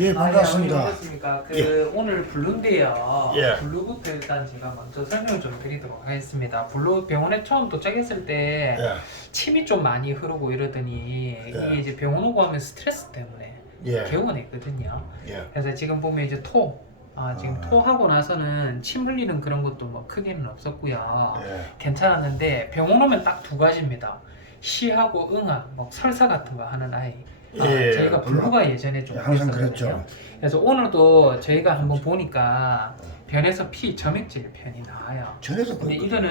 예, 반갑습니다. 반갑습니까? 오늘 블루인데요. 예. 블루부터 일단 제가 먼저 설명을 좀 드리도록 하겠습니다. 블루 병원에 처음 도착했을 때 예, 침이 좀 많이 흐르고 이러더니 이게 이제 병원 오고 하면 스트레스 때문에 예, 개원했거든요. 예, 그래서 지금 보면 이제 지금 토하고 나서는 침 흘리는 그런 것도 뭐 크게는 없었고요. 예, 괜찮았는데 병원 오면 딱 두 가지입니다. 시하고 응아, 뭐 설사 같은 거 하는 아이. 예, 저희가 블루가 예전에 좀 예, 항상 그랬었거든요. 그랬죠. 그래서 오늘도 저희가 한번 보니까 변에서 피 점액질 편이 나와요. 전에도 근데 그랬거든요.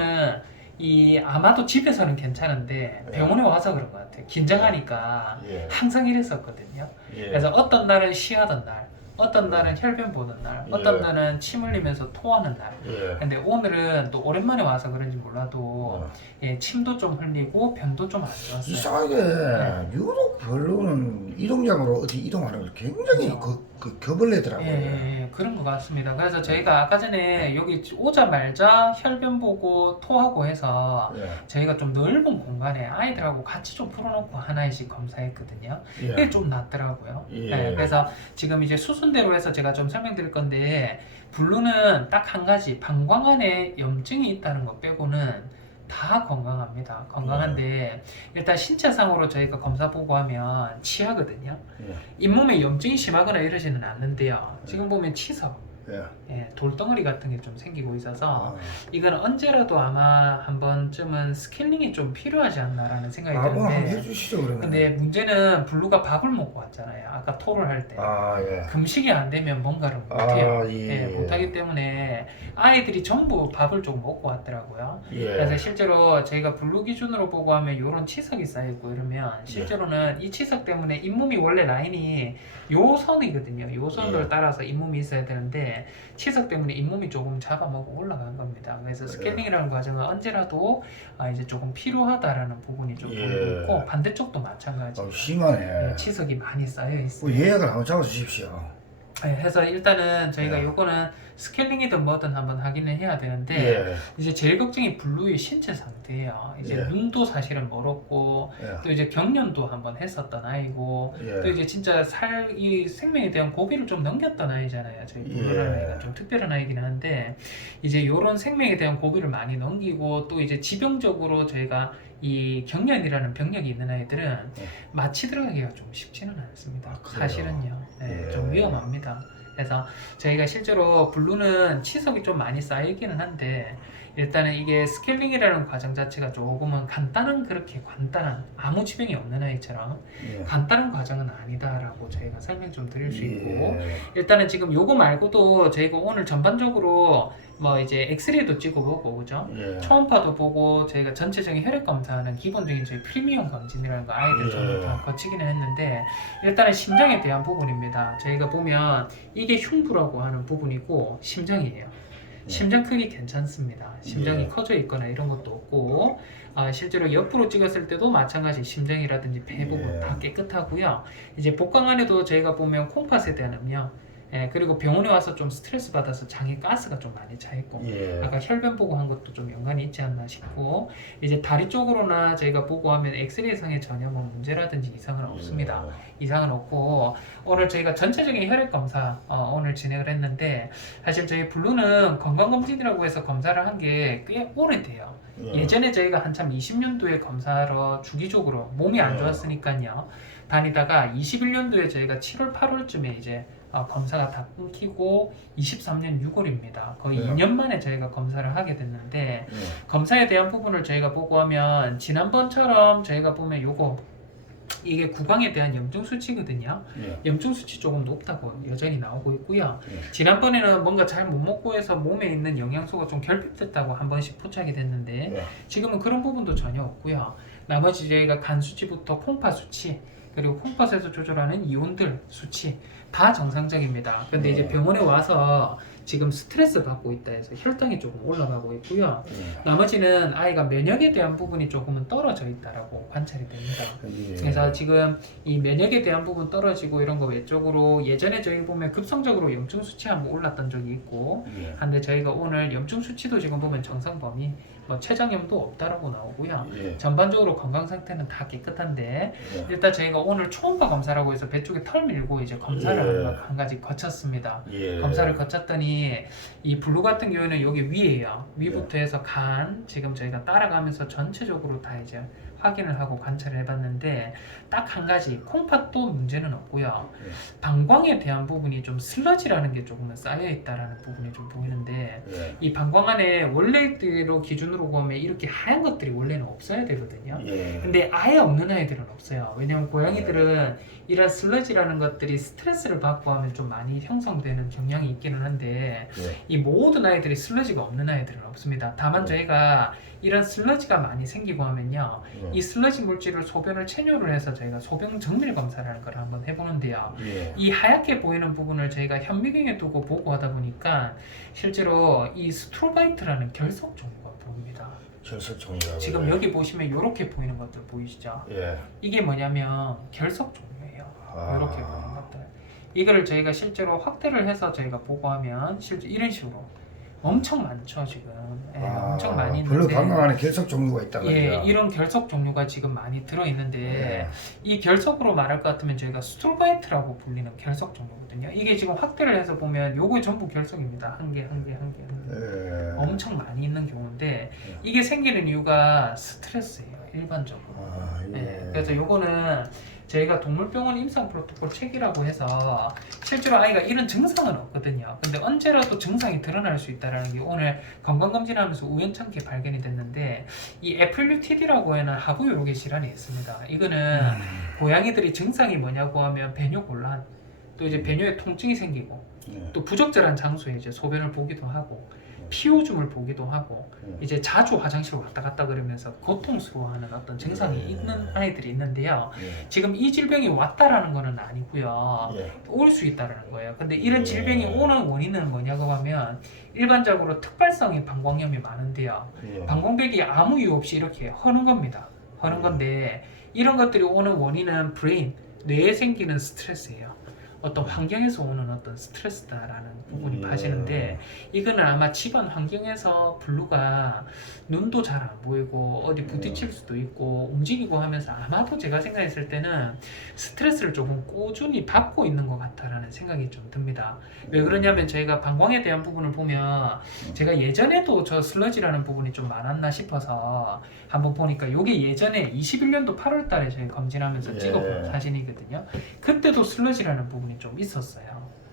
이거는 아마도 집에서는 괜찮은데 병원에 와서 그런 것 같아요. 긴장하니까 예, 항상 이랬었거든요. 예, 그래서 어떤 날은 시하던 날, 어떤 날은 혈변 보는 날, 어떤 예. 날은 침 흘리면서 토하는 날. 예, 근데 오늘은 또 오랜만에 와서 그런지 몰라도 어. 침도 좀 흘리고 변도 좀 안 좋았어요. 이상하게 유독 별로는 이동장으로 어디 이동하는 걸 굉장히 그렇죠. 겁을 내더라고요. 그런 것 같습니다. 그래서 저희가 아까 전에 여기 오자마자 혈변 보고 토하고 해서 예, 저희가 좀 넓은 공간에 아이들하고 같이 좀 풀어놓고 하나씩 검사했거든요. 예, 그게 좀 낫더라고요. 예. 그래서 지금 이제 수순대로 해서 제가 좀 설명드릴 건데 블루는 딱 한 가지 방광 안에 염증이 있다는 거 빼고는 다 건강합니다. 건강한데 일단 신체상으로 저희가 검사 보고 하면 치하거든요. 예, 잇몸에 염증이 심하거나 이러지는 않는데요. 지금 보면 치석, 예. 돌덩어리 같은 게 좀 생기고 있어서 아, 이건 언제라도 아마 한 번쯤은 스케일링이 좀 필요하지 않나라는 생각이 한번 드는데 해주시죠 그러면. 근데 문제는 블루가 밥을 먹고 왔잖아요. 아까 토를 할 때. 아, 예. 금식이 안 되면 뭔가를 못해요. 아, 예. 못하기 때문에 아이들이 전부 밥을 좀 먹고 왔더라고요. 예. 그래서 실제로 저희가 블루 기준으로 보고 하면 이런 치석이 쌓여있고 이러면 실제로는 이 치석 때문에 잇몸이 원래 라인이 요 선이거든요. 요 선을 예. 따라서 잇몸이 있어야 되는데 치석 때문에 잇몸이 조금 잡아먹고 올라간 겁니다. 그래서 스케일링이라는 과정은 언제라도 이제 조금 필요하다라는 부분이 좀 예. 보이고 있고 반대쪽도 마찬가지예요. 심하네. 치석이 많이 쌓여 있어요. 예약을 한번 잡아주십시오. 해서 일단은 저희가 예. 요거는 스케일링이든 뭐든 한번 확인을 해야 되는데 예, 이제 제일 걱정이 블루의 신체 상태예요. 이제 예. 눈도 사실은 멀었고 예, 또 이제 경련도 한번 했었던 아이고 예. 또 이제 진짜 이 생명에 대한 고비를 좀 넘겼던 아이잖아요. 저희 블루라는 예. 아이가 좀 특별한 아이긴 한데 이제 요런 생명에 대한 고비를 많이 넘기고 또 이제 지병적으로 저희가 이 경련이라는 병력이 있는 아이들은 예. 마취 들어가기가 좀 쉽지는 않습니다. 아, 그래요? 사실은요. 예. 좀 위험합니다. 그래서 저희가 실제로 블루는 치석이 좀 많이 쌓이기는 한데 일단은 이게 스케일링이라는 과정 자체가 조금은 그렇게 간단한 아무 지병이 없는 아이처럼 예. 간단한 과정은 아니다라고 저희가 설명 좀 드릴 수 있고 예. 일단은 지금 요거 말고도 저희가 오늘 전반적으로 뭐 이제 엑스레이도 찍어보고 그죠? 예. 초음파도 보고 저희가 전체적인 혈액 검사하는 기본적인 저희 프리미엄 검진이라는 거 아이들 전부 다 거치기는 했는데 일단은 심장에 대한 부분입니다. 저희가 보면 이게 흉부라고 하는 부분이고 심장이에요. 심장 크기 괜찮습니다. 심장이 예. 커져 있거나 이런 것도 없고 실제로 옆으로 찍었을 때도 마찬가지 심장이라든지 폐 부분 예. 다 깨끗하고요. 이제 복강 안에도 저희가 보면 콩팥에 대한 음료 그리고 병원에 와서 좀 스트레스 받아서 장에 가스가 좀 많이 차 있고 예. 아까 혈변 보고 한 것도 좀 연관이 있지 않나 싶고 이제 다리 쪽으로나 저희가 보고 하면 엑스레이상에 전혀 뭐 문제라든지 이상은 없습니다. 이상은 없고 오늘 저희가 전체적인 혈액 검사 오늘 진행을 했는데 사실 저희 블루는 건강검진이라고 해서 검사를 한 게 꽤 오래돼요. 예전에 저희가 한참 20년도에 검사로 주기적으로 몸이 안 좋았으니까요 다니다가 21년도에 저희가 7월 8월쯤에 이제 검사가 다 끊기고 23년 6월입니다. 거의 2년 만에 저희가 검사를 하게 됐는데 검사에 대한 부분을 저희가 보고 하면 지난번처럼 저희가 보면 이게 구강에 대한 염증 수치거든요. 예. 염증 수치 조금 높다고 여전히 나오고 있고요. 예. 지난번에는 뭔가 잘 못 먹고 해서 몸에 있는 영양소가 좀 결핍됐다고 한 번씩 포착이 됐는데 예. 지금은 그런 부분도 전혀 없고요. 나머지 저희가 간 수치부터 콩팥 수치 그리고 콩팥에서 조절하는 이온들 수치 다 정상적입니다. 근데 이제 병원에 와서 지금 스트레스 받고 있다 해서 혈당이 조금 올라가고 있고요. 나머지는 아이가 면역에 대한 부분이 조금은 떨어져 있다라고 관찰이 됩니다. 그래서 지금 이 면역에 대한 부분 떨어지고 이런 거 외적으로 예전에 저희 보면 급성적으로 염증 수치 한번 올랐던 적이 있고 한데 저희가 오늘 염증 수치도 지금 보면 정상 범위 뭐 췌장염도 없다라고 나오고요. 예. 전반적으로 건강 상태는 다 깨끗한데 예. 일단 저희가 오늘 초음파 검사라고 해서 배 쪽에 털 밀고 이제 검사를 예. 한 가지 거쳤습니다. 예. 검사를 거쳤더니 이 블루 같은 경우에는 여기 위에요. 위부터 예. 해서 간 지금 저희가 따라가면서 전체적으로 다 이제 확인을 하고 관찰을 해봤는데 딱 한 가지 콩팥도 문제는 없고요. 예. 방광에 대한 부분이 좀 슬러지라는 게 조금은 쌓여 있다라는 부분이 좀 보이는데 예. 이 방광 안에 원래대로 기준으로 보면 이렇게 하얀 것들이 원래는 없어야 되거든요. 예. 근데 아예 없는 아이들은 없어요. 왜냐면 고양이들은 이런 슬러지라는 것들이 스트레스를 받고 하면 좀 많이 형성되는 경향이 있기는 한데 예. 이 모든 아이들이 슬러지가 없는 아이들은 없습니다. 다만 저희가 이런 슬러지가 많이 생기고 하면요, 이 슬러지 물질을 소변을 체뇨를 해서 저희가 소변 정밀 검사라는 걸 한번 해보는데요. 예. 이 하얗게 보이는 부분을 저희가 현미경에 두고 보고 하다 보니까 실제로 이 스트로바이트라는 결석 종류가 보입니다. 결석 종류가 지금 여기 보시면 이렇게 보이는 것들 보이시죠? 예. 이게 뭐냐면 결석 종류예요. 이렇게 보이는 것들. 이거를 저희가 실제로 확대를 해서 저희가 보고 하면 실제 이런 식으로 엄청 많죠 지금. 예, 엄청 많이 별로 있는데 방광 안에 결석 종류가 있단 예, 말이야. 이런 결석 종류가 지금 많이 들어있는데 예. 이 결석으로 말할 것 같으면 저희가 스트로바이트라고 불리는 결석 종류거든요. 이게 지금 확대를 해서 보면 요거 전부 결석입니다. 한 개, 한 개, 한 개, 한 개. 예. 엄청 많이 있는 경우인데 예. 이게 생기는 이유가 스트레스예요. 일반적으로. 예. 예, 그래서 요거는 저희가 동물병원 임상 프로토콜 책이라고 해서 실제로 아이가 이런 증상은 없거든요. 근데 언제라도 증상이 드러날 수 있다는 게 오늘 건강검진하면서 우연찮게 발견이 됐는데 이 FLUTD라고 하는 하부 요로계 질환이 있습니다. 이거는 고양이들이 증상이 뭐냐고 하면 배뇨곤란, 또 이제 배뇨에 통증이 생기고 예. 또 부적절한 장소에 이제 소변을 보기도 하고 피오줌을 보기도 하고 이제 자주 화장실 왔다 갔다 그러면서 고통스러워하는 어떤 증상이 있는 아이들이 있는데요. 예. 지금 이 질병이 왔다라는 거는 아니고요. 예. 올 수 있다라는 거예요. 근데 이런 질병이 오는 원인은 뭐냐고 하면 일반적으로 특발성인 방광염이 많은데요. 예. 방광벽이 아무 이유 없이 이렇게 허는 겁니다. 허는 건데 이런 것들이 오는 원인은 브레인, 뇌에 생기는 스트레스예요. 어떤 환경에서 오는 어떤 스트레스다라는 부분이 봐지는데 이거는 아마 집안 환경에서 블루가 눈도 잘 안 보이고 어디 부딪힐 수도 있고 움직이고 하면서 아마도 제가 생각했을 때는 스트레스를 조금 꾸준히 받고 있는 것 같다라는 생각이 좀 듭니다. 왜 그러냐면 저희가 방광에 대한 부분을 보면 제가 예전에도 저 슬러지라는 부분이 좀 많았나 싶어서 한번 보니까 이게 예전에 21년도 8월 달에 저희 검진하면서 예. 찍어본 사진이거든요. 그때도 슬러지라는 부분이 좀 있었어요.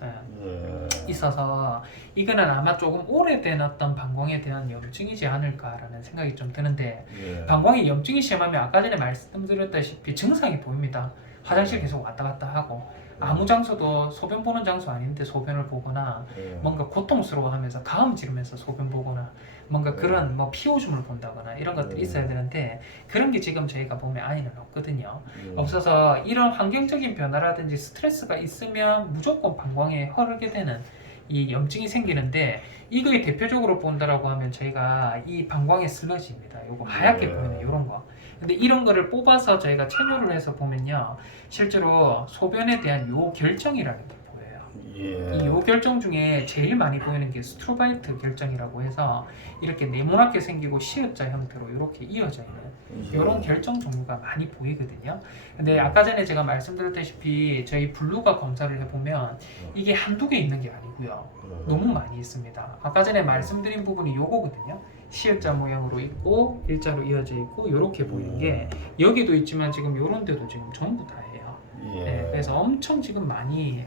예. 예. 있어서 이거는 아마 조금 오래된 어떤 방광에 대한 염증이지 않을까라는 생각이 좀 드는데 예. 방광에 염증이 심하면 아까 전에 말씀드렸다시피 증상이 보입니다. 화장실 계속 왔다 갔다 하고 아무 장소도 소변 보는 장소 아닌데 소변을 보거나 예. 뭔가 고통스러워하면서 가음 지르면서 소변 보거나 뭔가 그런 뭐 피오줌을 본다거나 이런 것들이 있어야 되는데 그런 게 지금 저희가 보면 아이는 없거든요. 없어서 이런 환경적인 변화라든지 스트레스가 있으면 무조건 방광에 흐르게 되는 이 염증이 생기는데 이거에 대표적으로 본다라고 하면 저희가 이 방광의 슬러지입니다. 요거 하얗게 보이는 이런 거. 근데 이런 거를 뽑아서 저희가 체뇨를 해서 보면요, 실제로 소변에 대한 요 결정이라는 게 보여요. 예. 이 요 결정 중에 제일 많이 보이는 게 스트로바이트 결정이라고 해서 이렇게 네모나게 생기고 시읒자 형태로 이렇게 이어져 있는 이런 결정 종류가 많이 보이거든요. 근데 아까 전에 제가 말씀드렸다시피 저희 블루가 검사를 해보면 이게 한두 개 있는 게 아니고요. 너무 많이 있습니다. 아까 전에 말씀드린 부분이 요거거든요. 시읒자 모양으로 있고 일자로 이어져 있고 이렇게 보이는 게 여기도 있지만 지금 요런 데도 지금 전부 다예요. 예. 네, 그래서 엄청 지금 많이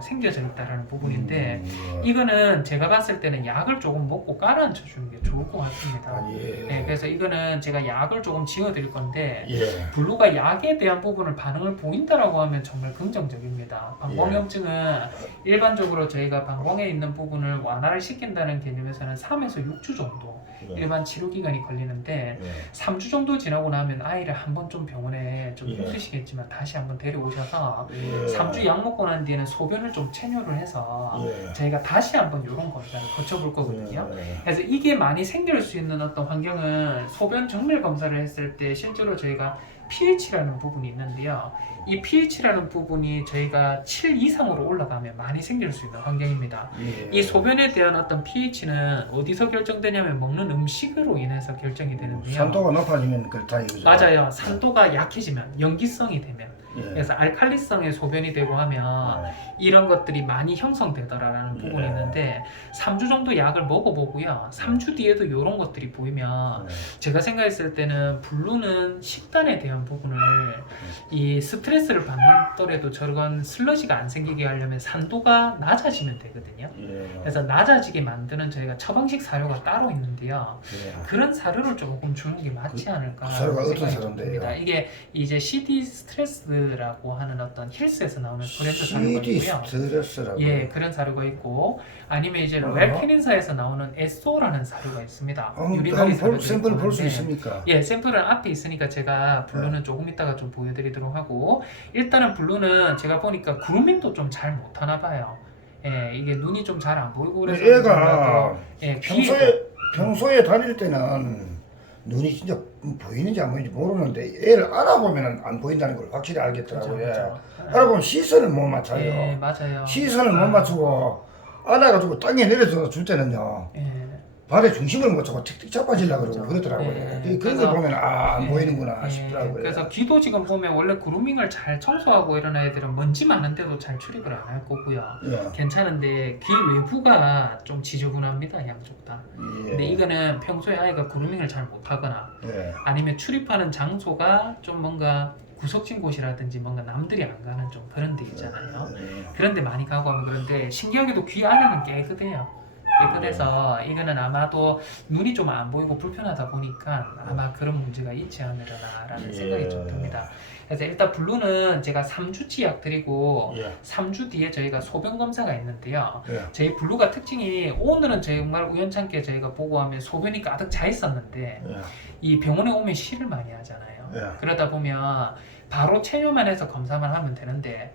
생겨져 있다라는 부분인데 예. 이거는 제가 봤을 때는 약을 조금 먹고 깔아앉혀 주는 게 좋을 것 같습니다. 아, 예. 네, 그래서 이거는 제가 약을 조금 지어 드릴 건데 예. 블루가 약에 대한 부분을 반응을 보인다라고 하면 정말 긍정적입니다. 방광염증은 일반적으로 저희가 방광에 있는 부분을 완화를 시킨다는 개념에서는 3에서 6주 정도 일반 치료 기간이 걸리는데 예. 3주 정도 지나고 나면 아이를 한번 좀 병원에 좀 예. 힘드시겠지만 다시 한번 데려오셔서 예. 3주 약 먹고 난 뒤에는 소변을 좀 체뇨를 해서 예. 저희가 다시 한번 이런 검사를 거쳐볼 거거든요. 예. 그래서 이게 많이 생길 수 있는 어떤 환경은 소변 정밀 검사를 했을 때 실제로 저희가 pH라는 부분이 있는데요. 이 pH라는 부분이 저희가 7 이상으로 올라가면 많이 생길 수 있는 환경입니다. 예. 이 소변에 대한 어떤 pH는 어디서 결정되냐면 먹는 음식으로 인해서 결정이 되는데요. 산도가 높아지면 그렇다 이거죠. 맞아요. 산도가 약해지면, 염기성이 되면, 예. 그래서 알칼리성의 소변이 되고 하면 이런 것들이 많이 형성되더라라는 부분이 예. 있는데 3주 정도 약을 먹어보고요. 3주 뒤에도 이런 것들이 보이면 제가 생각했을 때는 블루는 식단에 대한 부분을 이 스트레스를 받더라도 저런 슬러지가 안 생기게 하려면 산도가 낮아지면 되거든요. 예. 그래서 낮아지게 만드는 저희가 처방식 사료가 따로 있는데요. 예. 그런 사료를 조금 주는 게 맞지 않을까 그 사료가 어떤 생각이 사료인데요? 듭니다. 이게 이제 CD 스트레스라고 하는 어떤 힐스에서 나오는 브랜드 사료가 CD 있고요. 스트레스라고. 예, 그런 사료가 있고 아니면 이제 어? 웰키닌사에서 나오는 에소라는 사료가 있습니다. 유리가리 한번 사료들이 샘플 볼 수 있는데 있습니까? 예, 샘플은 앞에 있으니까 제가 블루는 조금 이따가 좀 보여드리도록 하고 일단은 블루는 제가 보니까 그루밍도 좀 잘 못하나 봐요. 예, 이게 눈이 좀 잘 안 보이고 그래서 얘가 예, 귀에도 평소에 다닐 때는 눈이 진짜 보이는지 안 보이는지 모르는데 애를 알아보면 안 보인다는 걸 확실히 알겠더라고요. 그렇죠. 알아보면 시선을 못 맞춰요. 예, 맞아요. 시선을 못 맞추고 안아가지고 땅에 내려서 줄 때는요 예. 발의 중심을 못 잡고 틱틱 자빠지려고 그러고 그렇죠. 그러더라고요. 예. 그런 그래서- 걸 보면 안 예. 보이는구나 예. 싶더라고요. 그래서 귀도 지금 보면 원래 그루밍을 잘 청소하고 이런 애들은 먼지 많은데도 잘 출입을 안 할 거고요. 예. 괜찮은데 귀 외부가 좀 지저분합니다, 양쪽 다. 예. 근데 이거는 평소에 아이가 그루밍을 잘 못하거나 예. 아니면 출입하는 장소가 좀 뭔가 구석진 곳이라든지 뭔가 남들이 안 가는 좀 그런 데 있잖아요. 예. 그런 데 많이 가고 하면 그런데 신기하게도 귀 안에는 깨끗해요. 깨끗해서 이거는 아마도 눈이 좀 안 보이고 불편하다 보니까 아마 그런 문제가 있지 않으려나라는 생각이 좀 듭니다. 그래서 일단 블루는 제가 3주치 약 드리고 예. 3주 뒤에 저희가 소변 검사가 있는데요. 예. 저희 블루가 특징이 오늘은 정말 우연찮게 저희가 보고하면 소변이 가득 차 있었는데 예. 이 병원에 오면 쉬를 많이 하잖아요. 예. 그러다 보면 바로 체뇨만 해서 검사만 하면 되는데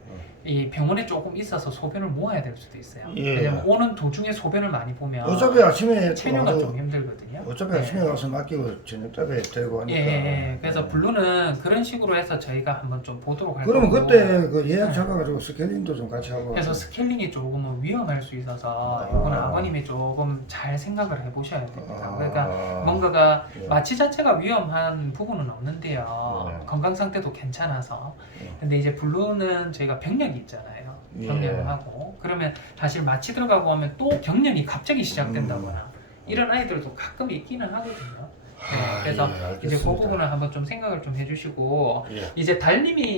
이 병원에 조금 있어서 소변을 모아야 될 수도 있어요. 예. 왜냐면 오는 도중에 소변을 많이 보면 어차피 아침에 체뇨가 와서- 좀 힘들거든요. 어차피 네. 아침에 와서 맡기고 저녁밥에 들고 하니까. 예. 그래서 블루는 그런 식으로 해서 저희가 한번 좀 보도록 할 그러면 거고. 그때 그 예약 네. 잡아가지고 스케일링도 좀 같이 하고. 그래서 스케일링이 조금은 위험할 수 있어서 아. 이거는 아버님이 조금 잘 생각을 해보셔야 됩니다. 그러니까 아. 뭔가가 예. 마취 자체가 위험한 부분은 없는데요. 네. 건강 상태도 괜찮아서. 네. 근데 이제 블루는 저희가 병력이 있잖아요. 예. 병력을 하고 그러면 사실 마취 들어가고 하면 또 경련이 갑자기 시작된다거나 이런 아이들도 가끔 있기는 하거든요. 네, 아, 그래서 예, 이제 그 알겠습니다. 부분을 한번 좀 생각을 좀 해주시고 예. 이제 달님이